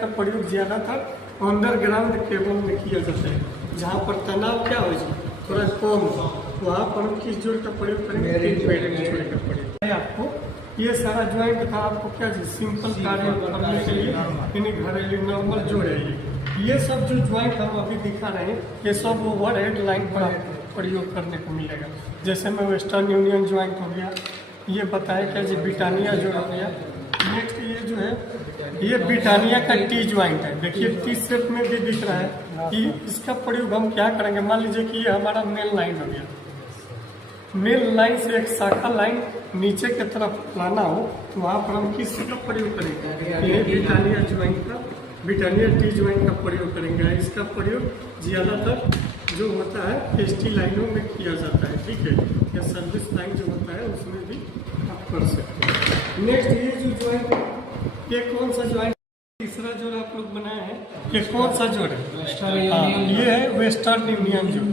का प्रयोग ज़्यादातर अंडरग्राउंड केबल में किया जाता है, जहाँ पर तनाव क्या हो जाए थोड़ा कम हो, वहाँ पर हम किस जोड़ का प्रयोग करेंगे, मैरिज जोड़ का प्रयोग है। आपको ये सारा ज्वाइंट था, आपको क्या चाहिए, सिंपल कार्य करने के लिए यानी घरेलू नॉर्मल जोड़ है। ये सब जो ज्वाइंट हम अभी दिखा रहे हैं, ये सब ओवर हेड लाइन पर आपको प्रयोग करने को मिलेगा। जैसे में वेस्टर्न यूनियन ज्वाइंट हो गया, ये बताया क्या जी ब्रिटानिया जोड़ हो गया। नेक्स्ट ये जो है ये ब्रिटानिया का टी ज्वाइंट है, देखिए टी शेप में भी दिख रहा है कि इसका प्रयोग हम क्या करेंगे। मान लीजिए कि ये हमारा मेन लाइन हो गया, मेन लाइन से एक शाखा लाइन नीचे की तरफ लाना हो तो वहाँ पर हम किसका प्रयोग करेंगे, ये ब्रिटानिया ज्वाइंट का, ब्रिटानिया टी ज्वाइंट का प्रयोग करेंगे। इसका प्रयोग ज़्यादातर जो होता है एसटी लाइनों में किया जाता है, ठीक है, या सर्विस लाइन जो होता है उसमें भी आप कर सकते हैं। नेक्स्ट ये जो ज्वाइंट, ये कौन सा ज्वाइंट, तीसरा जोड़ आप लोग बनाए हैं, ये कौन सा जोड़ है, ये है वेस्टर्न यूनियन जोड़।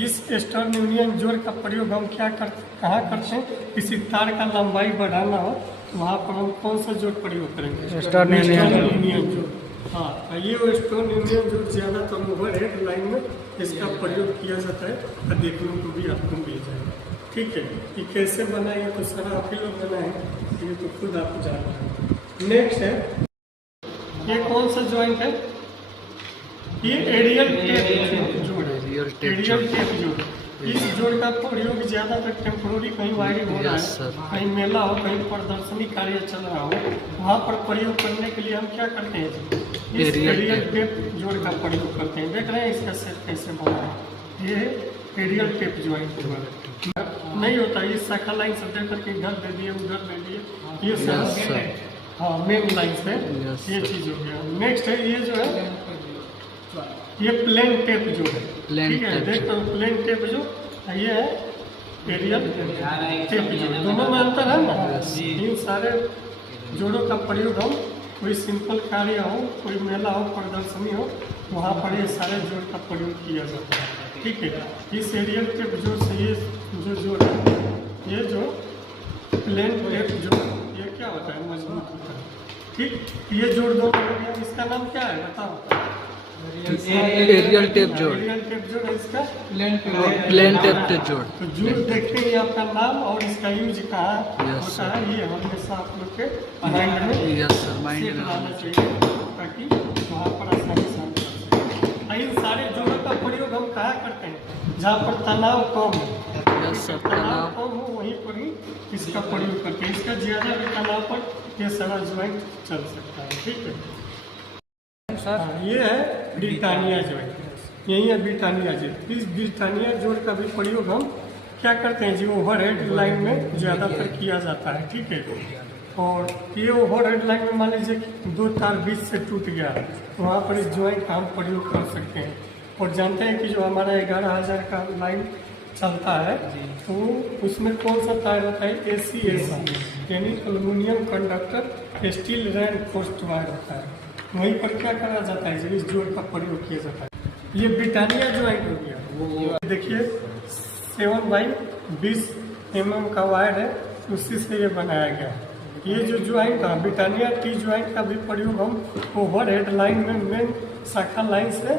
इस वेस्टर्न यूनियन जोड़ का प्रयोग हम क्या करते, कहाँ करते हैं, किसी तार का लंबाई बढ़ाना हो तो वहाँ पर हम कौन सा जोड़ प्रयोग करेंगे, वेस्टर्न यूनियन जोड़। हाँ, ये वेस्टर्न यूनियन जोड़ ज़्यादातर ओवर हेड लाइन में इसका प्रयोग किया जाता है और देखने को भी आपको मिल जाएगा, ठीक है। ये कैसे बनाएंगे तो सारा आप ही लोग बनाए, ये तो खुद आप जान रहे हैं। नेक्स्ट है ये कौन सा ज्वाइंट है, ये एरियल टेप जोड़ है, एरियल टेप जोड़। इस जोड़ का प्रयोग ज्यादातर टेम्पोररी कहीं वायरिंग हो रहा है, कहीं मेला हो, कहीं प्रदर्शनी कार्य चल रहा हो, वहाँ पर प्रयोग करने के लिए हम क्या करते हैं, इस एरियल टेप जोड़ का प्रयोग करते हैं। देख रहे हैं इसका सेट कैसे बना है, ये एरियल टेप ज्वाइंट नहीं होता, ये शाखा लाइन से दे करके इधर दे दिए उधर दे दिए, ये सब हाँ मेन लाइन से ये चीज हो गया। नेक्स्ट है ये जो है ये प्लेन टेप जो है, ठीक है, देखो प्लेन टेप जो ये है एरियल टेप जो, दोनों में अंतर है ना। इन सारे जोड़ों का प्रयोग हम कोई सिंपल कार्य हो, कोई मेला हो, प्रदर्शनी हो, वहाँ पर ये सारे जोड़ का प्रयोग किया जाता है, ठीक है। इस एरियल टेप जोड़ से ये जो जोड़ है, ये जो प्लेन टेप जोड़, ये क्या होता है, मजबूत होता है, ठीक। ये जोड़ दो, इसका नाम क्या है बताओ, एरियल टेप जोड़, एरियल टेप जोड़ है इसका, प्लेन टेप जोड़। तो जोड़ देखते ही आपका नाम और इसका यूज कहाँ होता है, ये हमेशा आप लोग के माइंड में सेट आना चाहिए ताकि वहाँ पर आसानी से हम कर सकें। इन सारे जोड़ों का प्रयोग हम कहाँ करते हैं, जहाँ पर तनाव कम हो, तनाव कम हो वहीं पर ही इसका प्रयोग करते हैं। इसका ज़्यादा भी तनाव पर ये सारा ज्वाइंट चल सकता है, ठीक है। हाँ, ये है ब्रिटानिया जोड़, यही है ब्रिटानिया जोड़। इस ब्रिटानिया जोड़ का भी प्रयोग हम क्या करते हैं जी, ओवर हेड लाइन में ज़्यादातर किया जाता है, ठीक है। और ये ओवर हेड लाइन में मान लीजिए कि दो तार बीच से टूट गया तो वहाँ पर इस ज्वाइंट का हम प्रयोग कर सकते हैं। और जानते हैं कि जो हमारा 11,000 का लाइन चलता है तो उसमें कौन सा तार होता है, ACSR यानी aluminium conductor steel reinforced wire होता है। वहीं पर क्या करा जाता है, इस जोड़ का प्रयोग किया जाता है। ये ब्रिटानिया ज्वाइंट हो गया, वो देखिए 7x20 mm का वायर है, उसी से ये बनाया गया है। ये जो ज्वाइंट था ब्रिटानिया टी ज्वाइंट का भी प्रयोग हम ओवर हेड लाइन में मेन शाखा लाइन से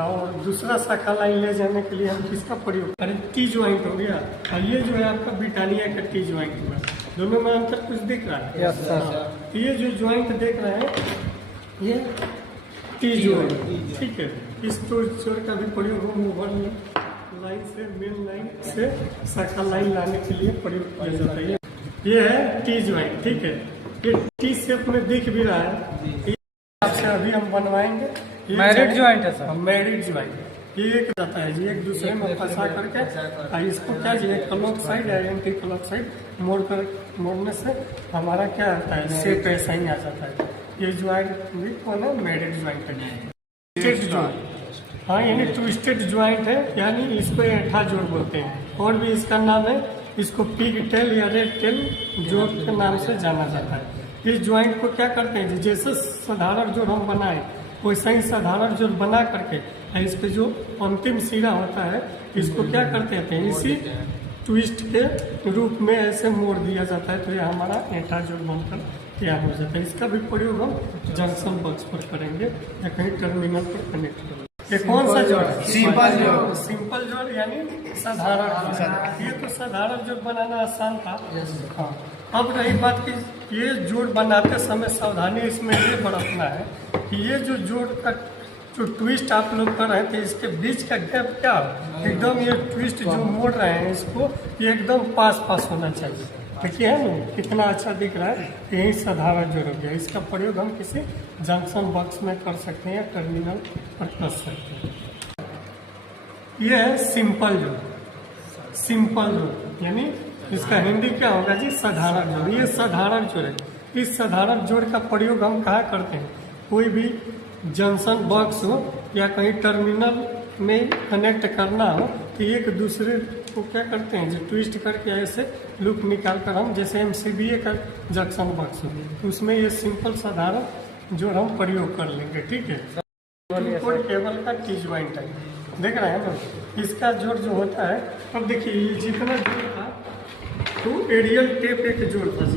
और दूसरा शाखा लाइन ले जाने के लिए हम किसका प्रयोग करें, टी ज्वाइंट हो गया। और ये जो है आपका ब्रिटानिया का टी ज्वाइंट हुआ, दोनों में अंतर कुछ दिख रहा है। यस सर, ये जो ज्वाइंट देख रहे हैं ये टी जोड़, ठीक है। इस जोड़ का भी प्रयोग हम ओवर लाइन से मेन लाइन से शाखा लाइन लाने के लिए प्रयोग किया जाता है। ये है टी ज्वाइंट, ठीक है, ये टी शेप में दिख भी रहा है। आपसे अभी हम बनवाएंगे, मैरिड ज्वाइंट है सर, मैरिड ज्वाइंट। ये एक जाता है जी, एक दूसरे में फंसा करके इसको क्या जी क्लॉक साइड या एंटी क्लॉक साइड मोड़ने से हमारा क्या होता है, शेप ऐसा ही आ जाता है। ये ज्वाइंट भी कौन है, मैरिड ज्वाइंट है, ट्विस्टेड ज्वाइंट। हाँ, यानी ट्विस्टेड ज्वाइंट है, यानी इसको ऐठा जोड़ बोलते हैं। और भी इसका नाम है, इसको पिग टेल या रेड टेल जोड़ के नाम से जाना जाता है। इस ज्वाइंट को क्या करते हैं जी, जैसे साधारण जोड़ हम बनाए वैसा ही साधारण जोड़ बना करके इस पे जो अंतिम सिरा होता है इसको क्या करते हैं, इसी ट्विस्ट के रूप में ऐसे मोड़ दिया जाता है, तो ये हमारा ऐठा जोड़ बनकर तैयार हो जाता है। इसका भी प्रयोग हम जंक्शन बॉक्स पर करेंगे या कहीं टर्मिनल पर कनेक्ट करेंगे। ये कौन सा जोड़ है? सिंपल जोड़। सिंपल जोड़ यानी साधारण जोड़। ये तो साधारण जोड़ बनाना आसान था। हाँ, अब रही बात कि ये जोड़ बनाते समय सावधानी इसमें ये बरतना है कि ये जो जोड़ का जो ट्विस्ट आप लोग कर रहे थे, इसके बीच का गैप क्या हो, एकदम ये ट्विस्ट जो मोड़ रहे हैं इसको, ये एकदम पास होना चाहिए। देखिए है ना कितना अच्छा दिख रहा है। यही साधारण जोड़ हो गया। इसका प्रयोग हम किसी जंक्शन बॉक्स में कर सकते हैं या टर्मिनल पर कर सकते हैं। ये है सिंपल जोड़। सिंपल जोड़ यानी इसका हिंदी क्या होगा जी? साधारण जोड़। ये साधारण जोड़ है। इस साधारण जोड़ का प्रयोग हम कहाँ करते हैं? कोई भी जंक्शन बॉक्स हो या कहीं टर्मिनल में कनेक्ट करना हो तो एक दूसरे को क्या करते हैं, जो ट्विस्ट करके ऐसे लूप निकाल कर हम, जैसे MCBA का जंक्शन बॉक्स हो तो उसमें ये सिंपल साधारण जोड़ हम प्रयोग कर लेंगे। ठीक है। केबल का टी ज्वाइंट है, देख रहे हैं ना। इसका जोड़ जो होता है, अब देखिए ये जितना जोड़ था तो एरियल टेप एक जोड़ था।